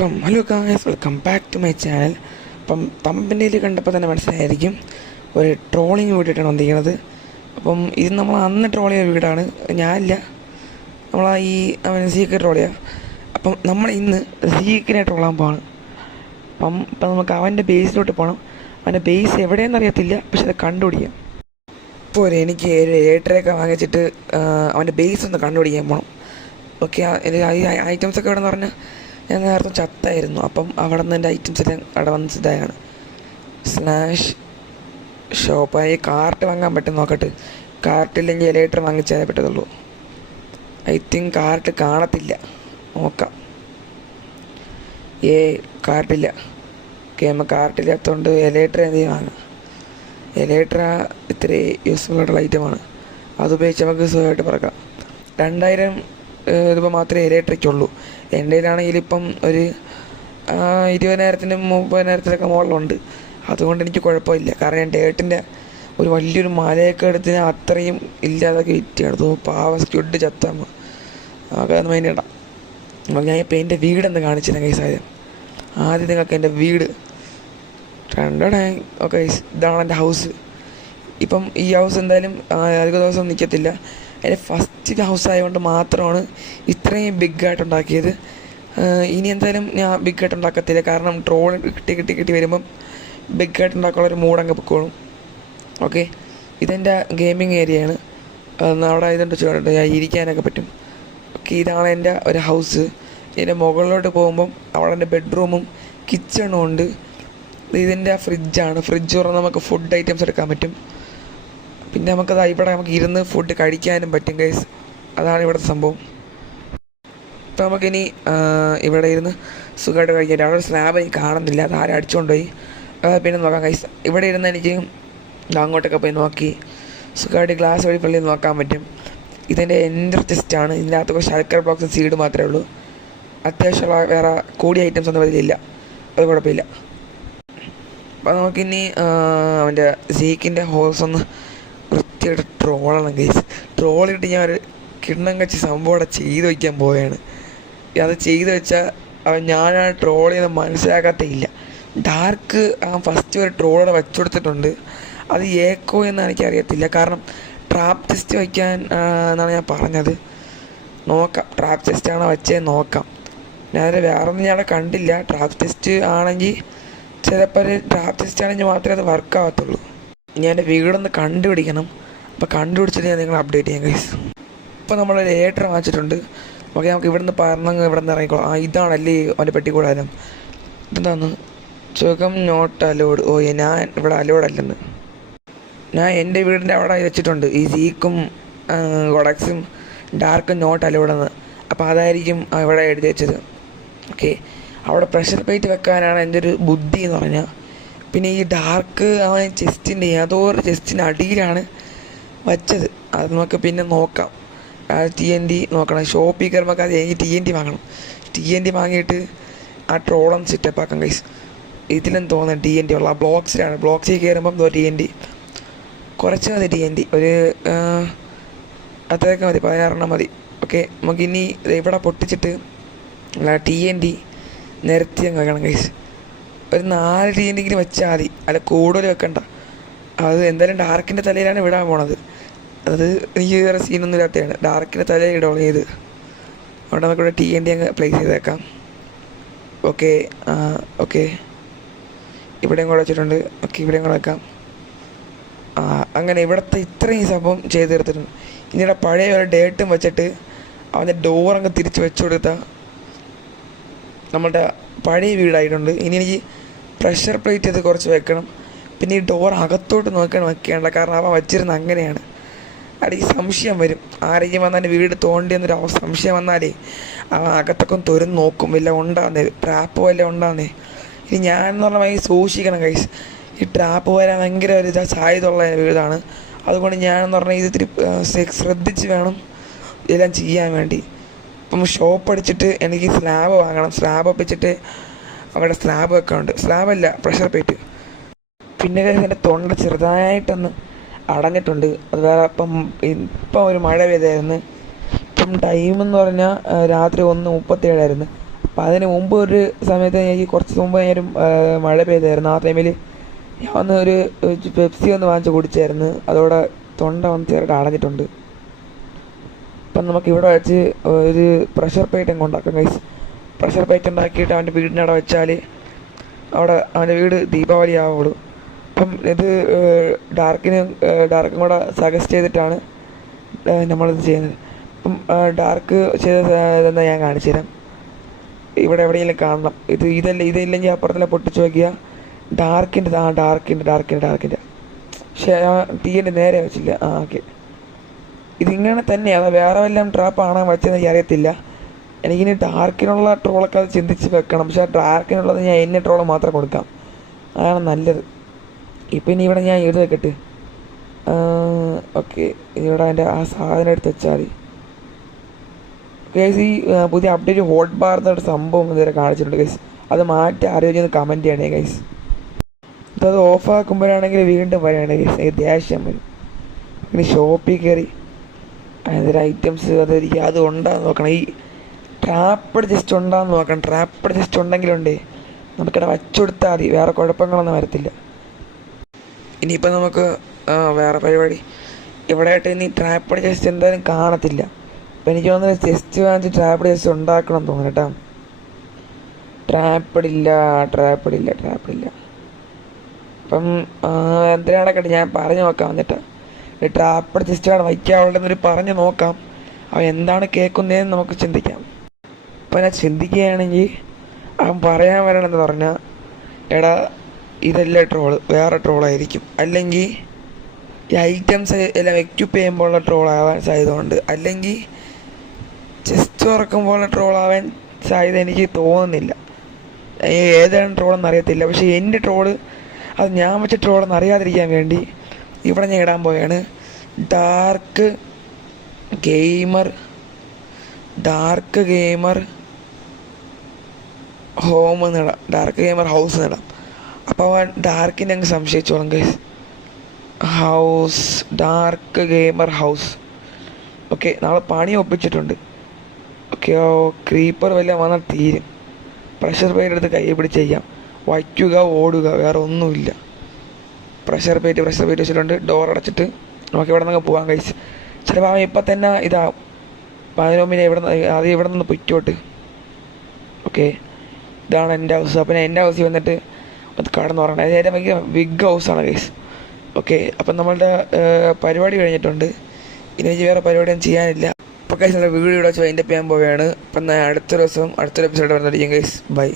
Hello guys, welcome back to my channel. തമ്പനിയിൽ കണ്ടപ്പോൾ തന്നെ മനസ്സിലായിരിക്കും ഒരു ട്രോളിങ് വീഡിയോട്ടാണ് വന്നിരിക്കുന്നത്. ഇത് നമ്മൾ അന്ന് ട്രോൾ ചെയ്ത വീടാണ്, ഞാനില്ല, നമ്മളാ അവൻ സീക്രട്ട് ട്രോൾ ചെയ്യുക. നമ്മൾ ഇന്ന് സീക്കിനെ ട്രോളാൻ പോവാണ്. ഇപ്പം നമുക്ക് അവൻ്റെ ബേസിലോട്ട് പോകണം. അവൻ്റെ ബേസ് എവിടെയെന്ന് അറിയത്തില്ല, പക്ഷെ അത് കണ്ടുപിടിക്കാം. ഇപ്പോൾ എനിക്ക് ഒരു ഏട്ടറയൊക്കെ വാങ്ങിച്ചിട്ട് അവൻ്റെ ബേസ് ഒന്ന് കണ്ടുപിടിക്കാൻ പോകണം. ഓക്കെ, ഐറ്റംസൊക്കെ എവിടെ നിന്ന് പറഞ്ഞാൽ ഞാൻ നേരത്തെ ചത്തായിരുന്നു. അവിടെ നിന്ന് എൻ്റെ ഐറ്റംസ് എല്ലാം അവിടെ വന്ന് ഇതായാണ് /ഷോപ്പായി കാർട്ട് വാങ്ങാൻ പറ്റും നോക്കട്ടെ. കാർട്ടില്ലെങ്കിൽ എലേറ്റർ വാങ്ങിച്ചാലേ പറ്റത്തുള്ളൂ. ഐ തിങ്ക് കാർട്ട് കാണത്തില്ല, നോക്കാം. കാർട്ടില്ല. ഓക്കെ, നമ്മൾ കാർട്ടില്ലാത്തതുകൊണ്ട് എലേറ്റർ എന്തെങ്കിലും വാങ്ങാം. എലേറ്റർ ഇത്തിരി യൂസ്ഫുൾ ആയിട്ടുള്ള ഐറ്റമാണ്. അതുപയോഗിച്ച് നമുക്ക് സുഖമായിട്ട് പറക്കാം. 2000 രൂപ മാത്രമേ എലേറ്ററിക്കുള്ളൂ. എൻ്റെ കയ്യിലാണെങ്കിൽ ഇപ്പം ഒരു 20,000-നും 30,000-ത്തിനൊക്കെ മുകളിലുണ്ട്. അതുകൊണ്ട് എനിക്ക് കുഴപ്പമില്ല. കാരണം ഞാൻ ഡേട്ടിൻ്റെ ഒരു വലിയൊരു മലയൊക്കെ എടുത്ത് ഞാൻ അത്രയും ഇല്ലാതൊക്കെ വിറ്റിയാണ്. പാവ സ്ക്വിഡ് ചത്താകുമ്പോൾ അതൊന്നും മൈൻഡ് ഇടാം. അപ്പോൾ ഞാൻ ഇപ്പോൾ എൻ്റെ വീടെന്ന് കാണിച്ചില്ല കൈസായം. ആദ്യം നിങ്ങൾക്ക് എൻ്റെ വീട് ഓക്കെ, ഇതാണ് എൻ്റെ ഹൗസ്. ഇപ്പം ഈ ഹൗസ് എന്തായാലും അധിക ദിവസം നിൽക്കത്തില്ല. എൻ്റെ ഫസ്റ്റ് ഹൗസ് ആയതുകൊണ്ട് മാത്രമാണ് ഇത്രയും ബിഗ്ഗായിട്ട് ഉണ്ടാക്കിയത്. ഇനി എന്തായാലും ഞാൻ ബിഗ്ഗായിട്ട് ഉണ്ടാക്കത്തില്ല, കാരണം ട്രോൾ കിട്ടി വരുമ്പം ബിഗ്ഗായിട്ട് ഉണ്ടാക്കാനുള്ളൊരു മൂടങ്ങ് പൊക്കോളും. ഓക്കെ, ഇതെൻ്റെ ഗെയിമിങ് ഏരിയയാണ്. അവിടെ ഇതുണ്ട്, ചുവട്ടുണ്ട്, ഞാൻ ഇരിക്കാനൊക്കെ പറ്റും. ഓക്കെ, ഇതാണ് എൻ്റെ ഒരു ഹൗസ്. ഇതിൻ്റെ മുകളിലോട്ട് പോകുമ്പം അവിടെ എൻ്റെ ബെഡ്റൂമും കിച്ചണും ഉണ്ട്. ഇതിൻ്റെ ഫ്രിഡ്ജാണ്. ഫ്രിഡ്ജ് തുറന്ന് നമുക്ക് ഫുഡ് ഐറ്റംസ് എടുക്കാൻ പറ്റും. പിന്നെ നമുക്കത് ഇവിടെ നമുക്ക് ഇരുന്ന് ഫുഡ് കഴിക്കാനും പറ്റും ഗൈസ്. അതാണ് ഇവിടുത്തെ സംഭവം. ഇപ്പം നമുക്കിനി ഇവിടെ ഇരുന്ന് സുഖമായിട്ട് കഴിക്കാൻ. അവിടെ സ്ലാബ് എനിക്ക് കാണുന്നില്ല, അത് ആരും അടിച്ചുകൊണ്ടുപോയി. പിന്നെ നോക്കാം ഗൈസ്. ഇവിടെ ഇരുന്ന് എനിക്ക് അങ്ങോട്ടൊക്കെ പോയി നോക്കി സുഖമായിട്ട് ഗ്ലാസ് വഴി പള്ളി നോക്കാൻ പറ്റും. ഇതെൻ്റെ എൻ്റർ ചെസ്റ്റാണ്. ഇതിൻ്റെ അകത്ത് കുറച്ച് ശർക്കര ബ്ലോക്സും സീഡ് മാത്രമേ ഉള്ളൂ. അത്യാവശ്യമുള്ള വേറെ കൂടിയ ഐറ്റംസ് ഒന്നും അതിലില്ല, അത് കുഴപ്പമില്ല. അപ്പോൾ നമുക്കിനി അവൻ്റെ സീക്കിൻ്റെ ഹോൾസ് ഒന്ന് വൃത്തിയായിട്ട് ട്രോളണം ഗൈസ്. ട്രോളിട്ട് ഞാൻ ഒരു കിണ്ണം കച്ച് സംഭവം അവിടെ ചെയ്ത് വയ്ക്കാൻ പോവുകയാണ്. അത് ചെയ്ത് വെച്ചാൽ ഞാനാ ട്രോൾ ചെയ്യുന്നത് മനസ്സിലാക്കാത്തയില്ല. ഡാർക്ക് ഫസ്റ്റ് ഒരു ട്രോളോടെ വെച്ചു കൊടുത്തിട്ടുണ്ട്. അത് ഏക്കോ എന്ന് എനിക്കറിയത്തില്ല, കാരണം ട്രാപ്പ് ടെസ്റ്റ് വയ്ക്കാൻ എന്നാണ് ഞാൻ പറഞ്ഞത്. നോക്കാം, ട്രാപ്പ് ടെസ്റ്റാണോ വെച്ചത് നോക്കാം. ഞാനത് വേറൊന്നും ഞാൻ കണ്ടില്ല. ട്രാപ്പ് ടെസ്റ്റ് ആണെങ്കിൽ ചിലപ്പോൾ ട്രാപ്പ് ടെസ്റ്റ് ആണെങ്കിൽ മാത്രമേ അത് വർക്കാകത്തുള്ളൂ. ഞാൻ എൻ്റെ വീടൊന്ന് കണ്ടുപിടിക്കണം. അപ്പോൾ കണ്ടുപിടിച്ചിട്ട് ഞാൻ നിങ്ങളെ അപ്ഡേറ്റ് ചെയ്യാം ഗൈസ്. ഇപ്പോൾ നമ്മളൊരു ഏട്ടർ വാങ്ങിച്ചിട്ടുണ്ട്. ഓക്കെ, നമുക്ക് ഇവിടുന്ന് പറഞ്ഞങ്ങ് ഇവിടെ നിന്ന് ഇറങ്ങിക്കോളാം. ഇതാണല്ലേ അവൻ്റെ പെട്ടിക്കൂടാനും. ഇതെന്താന്ന് സുഖം നോട്ട് അലോഡ്. ഞാൻ ഇവിടെ അലോഡ് അല്ലെന്ന് ഞാൻ എൻ്റെ വീടിൻ്റെ അവിടെ വെച്ചിട്ടുണ്ട്. ഈ സീക്കും കൊഡക്സും ഡാർക്കും നോട്ട് അലോഡെന്ന്. അപ്പോൾ അതായിരിക്കും ഇവിടെ എഴുതി വെച്ചത്. ഓക്കെ, അവിടെ പ്രഷർ പ്ലേറ്റ് വെക്കാനാണ് എൻ്റെ ഒരു ബുദ്ധി എന്ന് പറഞ്ഞാൽ. പിന്നെ ഈ ഡാർക്ക് അവൻ ചെസ്റ്റിൻ്റെ ഏതോ ഒരു ചെസ്റ്റിൻ്റെ അടിയിലാണ് വച്ചത്. അത് നമുക്ക് പിന്നെ നോക്കാം. TNT നോക്കണം. ഷോപ്പിൽ കയറുമ്പോൾ അത് കഴിഞ്ഞ് TNT വാങ്ങണം. TNT വാങ്ങിയിട്ട് ആ ട്രോളം സെറ്റപ്പ് ആക്കാം ഗൈസ്. ഇതിലെന്ന് തോന്നുന്നത് TNT ഉള്ള ബ്ലോക്സിലാണ്. ബ്ലോക്സിൽ കയറുമ്പം TNT കുറച്ച് മതി. TNT ഒരു അത്രയൊക്കെ മതി, 16 മതി. ഓക്കെ, നമുക്കിനി ഇവിടെ പൊട്ടിച്ചിട്ട് TNT നിരത്തി അങ്ങ് വെക്കണം ഗൈസ്. ഒരു 4 TNT വെച്ചാൽ മതി, അല്ല കൂടുതൽ വെക്കണ്ട. അത് എന്തായാലും ഡാർക്കിൻ്റെ തലയിലാണ് വിടാൻ പോണത്. അത് എനിക്ക് വേറെ സീനൊന്നും ഇല്ലാത്തതാണ്. ഡാർക്കിൻ്റെ തലയിൽ ഇടോൾ ചെയ്ത് അവിടെ നമുക്കിവിടെ TNT അങ്ങ് പ്ലേസ് ചെയ്തേക്കാം. ഓക്കെ ഓക്കെ, ഇവിടെയും കൂടെ വെച്ചിട്ടുണ്ട്. ഓക്കെ, ഇവിടെയും കൂടെ വെക്കാം. അങ്ങനെ ഇവിടുത്തെ ഇത്രയും സംഭവം ചെയ്ത് തീർത്തിട്ടുണ്ട്. ഇനിയുടെ പഴയ ഒരു ഡേറ്റും വെച്ചിട്ട് അവൻ്റെ ഡോറങ്ങ് തിരിച്ച് വെച്ച് കൊടുത്താൽ നമ്മളുടെ പഴയ വീടായിട്ടുണ്ട്. ഇനി എനിക്ക് പ്രഷർ പ്ലേറ്റ് ചെയ്ത് കുറച്ച് വെക്കണം. പിന്നെ ഈ ഡോർ അകത്തോട്ട് നോക്കാൻ വെക്കേണ്ട, കാരണം അവൻ വച്ചിരുന്ന അങ്ങനെയാണ്. അടിക്ക് സംശയം വരും. ആരെങ്കിലും വന്നാൽ വീട് തോണ്ടിയെന്നൊരു സംശയം വന്നാലേ അവൻ അകത്തൊക്കെ തുറന്ന് നോക്കും, വല്ല ഉണ്ടാകുന്നേ ട്രാപ്പ് വല്ല ഉണ്ടാകുന്നേ. ഇനി ഞാനെന്ന് പറഞ്ഞാൽ സൂക്ഷിക്കണം ഗൈസ്. ഈ ട്രാപ്പ് വരാൻ ഭയങ്കര ഒരു സാധ്യതയുള്ള വീടാണ്. അതുകൊണ്ട് ഞാനെന്ന് പറഞ്ഞാൽ ഇത് ഇത്തിരി ശ്രദ്ധിച്ച് വേണം ഇതെല്ലാം ചെയ്യാൻ വേണ്ടി. അപ്പം ഷോപ്പ് അടിച്ചിട്ട് എനിക്ക് സ്ലാബ് വാങ്ങണം. സ്ലാബ് ഒപ്പിച്ചിട്ട് അവിടെ സ്ലാബ് വെക്കാനുണ്ട്. സ്ലാബല്ല, പ്രഷർ പ്ലേറ്റ്. പിന്നെ എൻ്റെ തൊണ്ട ചെറുതായിട്ടൊന്ന് അടഞ്ഞിട്ടുണ്ട്. അത് വേറെ ഇപ്പം ഒരു മഴ പെയ്തായിരുന്നു. ഇപ്പം ടൈമെന്ന് പറഞ്ഞാൽ രാത്രി 1:37. അപ്പം അതിന് മുമ്പ് ഒരു സമയത്ത് എനിക്ക് കുറച്ച് മുമ്പ് ഞാനൊരു മഴ പെയ്തായിരുന്നു. ആ ടൈമിൽ ഞാൻ വന്ന് ഒരു പെപ്സി ഒന്ന് വാങ്ങിച്ച് കുടിച്ചായിരുന്നു. അതോടെ തൊണ്ട വന്ന് ചെറുതായിട്ട് അടഞ്ഞിട്ടുണ്ട്. അപ്പം നമുക്ക് ഇവിടെ വെച്ച് ഒരു പ്രഷർ പ്ലേറ്റ് അങ്ങ് ഉണ്ടാക്കാം ഗൈസ്. പ്രഷർ പ്ലേറ്റ് ഉണ്ടാക്കിയിട്ട് അവൻ്റെ വീടിനവിടെ വെച്ചാൽ അവിടെ അവൻ്റെ വീട് ദീപാവലി ആവുള്ളൂ. അപ്പം ഇത് ഡാർക്കും കൂടെ സജസ്റ്റ് ചെയ്തിട്ടാണ് നമ്മളിത് ചെയ്യുന്നത്. അപ്പം ഡാർക്ക് ചെയ്തെന്നാൽ ഞാൻ കാണിച്ചു തരാം. ഇവിടെ എവിടെയെങ്കിലും കാണണം. ഇതില്ലെങ്കിൽ അപ്പുറത്തിലെ പൊട്ടിച്ച് നോക്കിയാൽ ഡാർക്കിൻ്റെ പക്ഷേ തീയൻ്റെ നേരെ വെച്ചില്ല. ഓക്കെ, ഇതിങ്ങനെ തന്നെയാണ്. വേറെ വല്ലതും ട്രാപ്പാണോ വെച്ചതെന്ന് എനിക്ക് അറിയത്തില്ല. എനിക്കിനി ഡാർക്കിനുള്ള ട്രോളൊക്കെ അത് ചിന്തിച്ച് വെക്കണം. പക്ഷേ ഡാർക്കിനുള്ളത് ഞാൻ എന്നെ ട്രോള് മാത്രം കൊടുക്കാം, അതാണ് നല്ലത്. ഇപ്പം ഇനി ഇവിടെ ഞാൻ എഴുതി വെക്കട്ടെ. ഓക്കെ, ഇവിടെ എൻ്റെ ആ സാധനം എടുത്ത് വെച്ചാൽ മതി. ഗൈസ്, ഈ പുതിയ അപ്ഡേറ്റ് ഹോട്ട് ബാർ എന്നൊരു സംഭവം ഇതുവരെ കാണിച്ചിട്ടുണ്ട് ഗൈസ്. അത് മാറ്റി ആരോഗ്യം കമൻറ്റ് ചെയ്യണേ ഗൈസ്. ഇതത് ഓഫാക്കുമ്പോഴാണെങ്കിൽ വീണ്ടും വരികയാണ് ഗൈസ്. എനിക്ക് ദേഷ്യം വരും. പിന്നെ ഷോപ്പിൽ കയറി അതിൻ്റെ ഐറ്റംസ് അത് ഉണ്ടാകുന്ന നോക്കണം. ഈ ട്രാപ്പഡ് ജസ്റ്റ് ഉണ്ടാകുന്ന നോക്കണം. ട്രാപ്പഡ് ജസ്റ്റ് ഉണ്ടെങ്കിലുണ്ടേ നമുക്കിവിടെ വച്ചു കൊടുത്താൽ മതി, വേറെ കുഴപ്പങ്ങളൊന്നും വരത്തില്ല. ഇനിയിപ്പോൾ നമുക്ക് വേറെ പരിപാടി ഇവിടെ ആയിട്ട് ഇനി ട്രാപ്പഡ് ജസ്റ്റ് എന്തായാലും കാണത്തില്ല. അപ്പം എനിക്ക് തോന്നുന്നത് ചെസ്റ്റ് വാങ്ങിച്ച് ട്രാപ്പഡ് ജസ്റ്റ് ഉണ്ടാക്കണം തോന്നുന്നു കേട്ടോ. ട്രാപ്പഡില്ല. അപ്പം എന്തിനാണൊക്കെ ഞാൻ പറഞ്ഞു നോക്കാം. വന്നിട്ട് ട്രാപ്പഡ് ജസ്റ്റാണ് വയ്ക്കാവുള്ളതെന്നൊരു പറഞ്ഞു നോക്കാം. അവൻ എന്താണ് കേൾക്കുന്നതെന്ന് നമുക്ക് ചിന്തിക്കാം. അപ്പം ഞാൻ ചിന്തിക്കുകയാണെങ്കിൽ അവൻ പറയാൻ വരണമെന്ന് പറഞ്ഞാൽ എടാ ഇതല്ല ട്രോള്, വേറെ ട്രോളായിരിക്കും. അല്ലെങ്കിൽ ഈ ഐറ്റംസ് എല്ലാം എക്യുപ്പ് ചെയ്യുമ്പോഴുള്ള ട്രോളാവാൻ സാധ്യതയുണ്ട്. അല്ലെങ്കിൽ ചെസ്റ്റ് തുറക്കുമ്പോഴുള്ള ട്രോളാവാൻ സാധ്യത എനിക്ക് തോന്നുന്നില്ല. ഏതാണ് ട്രോളെന്ന് അറിയത്തില്ല. പക്ഷേ എൻ്റെ ട്രോള് അത് ഞാൻ വെച്ച ട്രോളെന്ന് അറിയാതിരിക്കാൻ വേണ്ടി ഇവിടെ ഞാൻ ഇടാൻ പോയാണ് ഡാർക്ക് ഗെയിമർ ഹോം എന്നിടാം, ഡാർക്ക് ഗെയിമർ ഹൗസ് എന്നിടാം. അപ്പോൾ അവൻ ഡാർക്കിനെ അങ്ങ് സംശയിച്ചോളും guys. Dark gamer house. Okay, നാളെ പണി ഒപ്പിച്ചിട്ടുണ്ട്. ഓക്കെ, ക്രീപ്പർ വല്ലതും വന്നാൽ തീരും. പ്രഷർ പ്ലേറ്റ് എടുത്ത് കൈ പിടിച്ച് ചെയ്യാം. വയ്ക്കുക, ഓടുക, വേറെ ഒന്നുമില്ല. പ്രഷർ പ്ലേറ്റ് വെച്ചിട്ടുണ്ട്. ഡോർ അടച്ചിട്ട് നമുക്ക് ഇവിടെ നിന്ന് പോകാം ഗൈസ്. ചിലപ്പോൾ അവൻ ഇപ്പം തന്നെ ഇതാവും. പതിനൊന്നിനെ ഇവിടെ നിന്ന് പൊയ്ക്കോട്ട്. ഓക്കെ, ഇതാണ് എൻ്റെ ഹൗസ്. അപ്പം ഞാൻ എൻ്റെ ഹൗസിൽ വന്നിട്ട് അത് കടന്നു പറയണം. അതായത് ഭയങ്കര ബിഗ് ഹൗസാണ് ഗൈസ്. ഓക്കെ, അപ്പം നമ്മളുടെ പരിപാടി കഴിഞ്ഞിട്ടുണ്ട്. ഇനി എനിക്ക് വേറെ പരിപാടിയൊന്നും ചെയ്യാനില്ല. അപ്പോൾ ഗൈസ് നമ്മുടെ വീഡിയോ ഇവിടെ വെച്ച് അതിൻ്റെ ചെയ്യാൻ പോവുകയാണ്. അപ്പം ഞാൻ അടുത്തൊരു എപ്പിസോഡ് വരുന്നതായിരിക്കും ഗൈസ്. ബൈ.